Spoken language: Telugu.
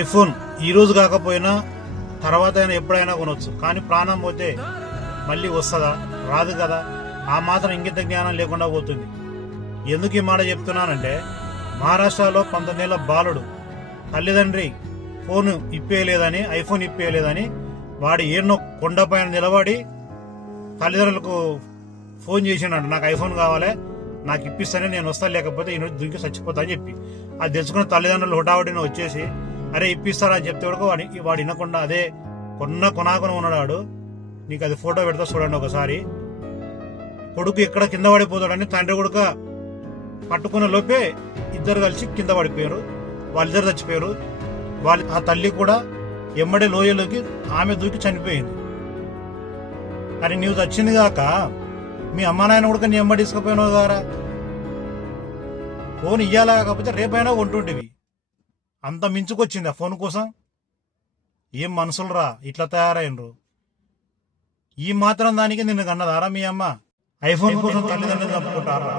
ఐఫోన్ ఈ రోజు కాకపోయినా తర్వాత అయినా ఎప్పుడైనా కొనవచ్చు, కానీ ప్రాణం పోతే మళ్ళీ వస్తుందా? రాదు కదా. ఆ మాత్రం ఇంగిత జ్ఞానం లేకుండా పోతుంది. ఎందుకు ఈ మాట చెప్తున్నానంటే, మహారాష్ట్రలో 19 ఏళ్ల బాలుడు తల్లిదండ్రి ఫోన్ ఇప్పేయలేదని, ఐఫోన్ ఇప్పేయలేదని వాడు ఏన్నో కొండపైన నిలబడి తల్లిదండ్రులకు ఫోన్ చేసిండు. నాకు ఐఫోన్ కావాలి, నాకు ఇప్పిస్తానే నేను వస్తా, లేకపోతే ఈ రోజు దుంకి చచ్చిపోతా అని చెప్పి అది తెచ్చుకున్న తల్లిదండ్రులు హుటాహుటిన వచ్చేసి అరే ఇప్పిస్తారా అని చెప్తే వరకు వాడు వినకుండా అదే కొనాకొని ఉన్నాడు. నీకు అది ఫోటో పెడతా చూడండి ఒకసారి. కొడుకు ఎక్కడ కింద పడిపోతాడని తండ్రి కొడుక పట్టుకున్న లోపే ఇద్దరు కలిసి కింద పడిపోయారు. వాళ్ళిద్దరు చచ్చిపోయారు. ఆ తల్లి కూడా ఎమ్మడే లోయలోకి ఆమె దూకి చనిపోయింది. కానీ నీవు చచ్చింది కాక మీ అమ్మ నాయన కూడా నీ ఎమ్మడి తీసుకుపోయినావు గారా. ఫోన్ ఇయ్యాలా కాకపోతే రేపైనా కొంటుంటివి. అంత మించుకొచ్చింది ఆ ఫోన్ కోసం. ఏం మనుషులరా ఇట్లా తయారైనరు. ఈ మాత్రం దానికి నిన్ను కన్నదారా మీ అమ్మ? ఐఫోన్ కోసం తల్లిదండ్రులు తప్పుకుంటారా?